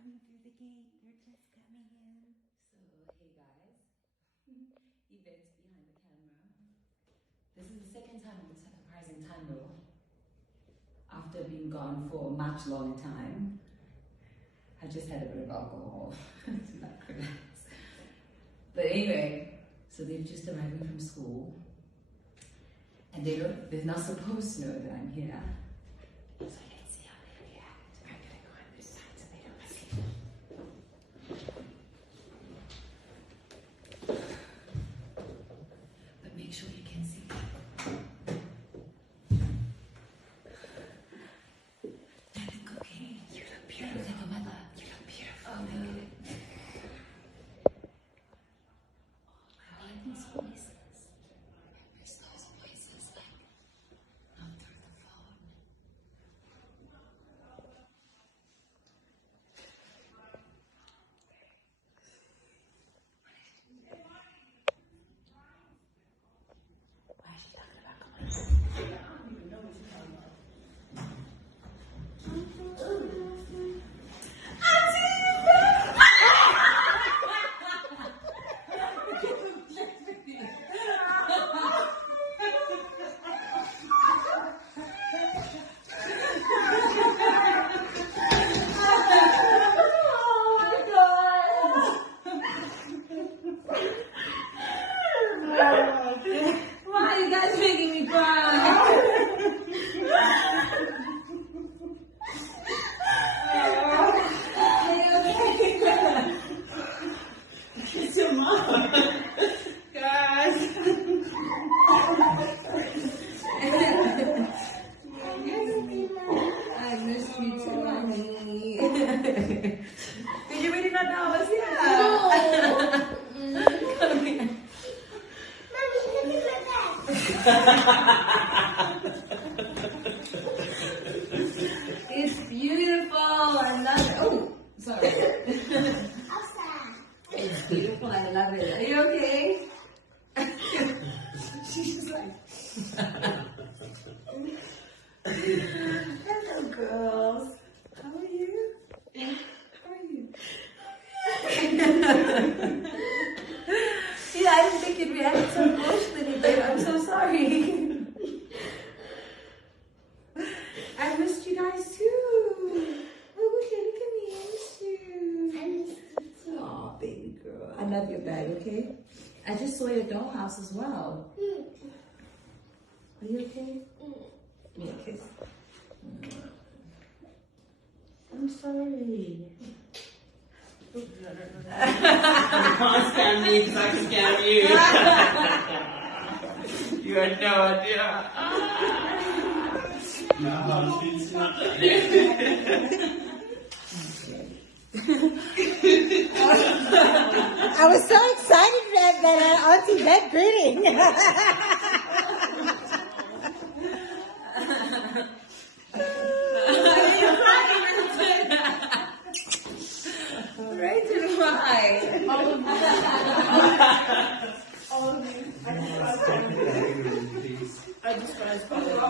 coming through the gate. They're just coming in. So, hey guys. Events behind the camera. This is the second time I'm surprising Tando after being gone for a much long time. I just had a bit of alcohol to like relax. But anyway, so they've just arrived from school. And they're not supposed to know that I'm here. So let's see how they react. I'm gonna go on this side so they don't see me. But make sure you can see. They look okay. You look beautiful. You look like a mother. You look beautiful. Oh, no. I like these voices. Why are you guys making me cry? It's your mom. Guys. I miss you too, honey. Did you really not know I was here? No. Come here. It's beautiful. I love it. Oh, sorry. It's beautiful. I love it. Are you okay? She's just like. Hello, girls. How are you? How are you? Yeah, I didn't think you'd react so emotionally, babe. I'm so sorry. I missed you guys too. Oh, okay, look at me. I missed you. I missed you too. Aw, baby girl. I love your bag, okay? I just saw your dollhouse as well. Are you okay? Give me a kiss. I'm sorry. You can't scam me because I can scam you. You had no idea. I was so excited that Auntie met greeting. Right to the right.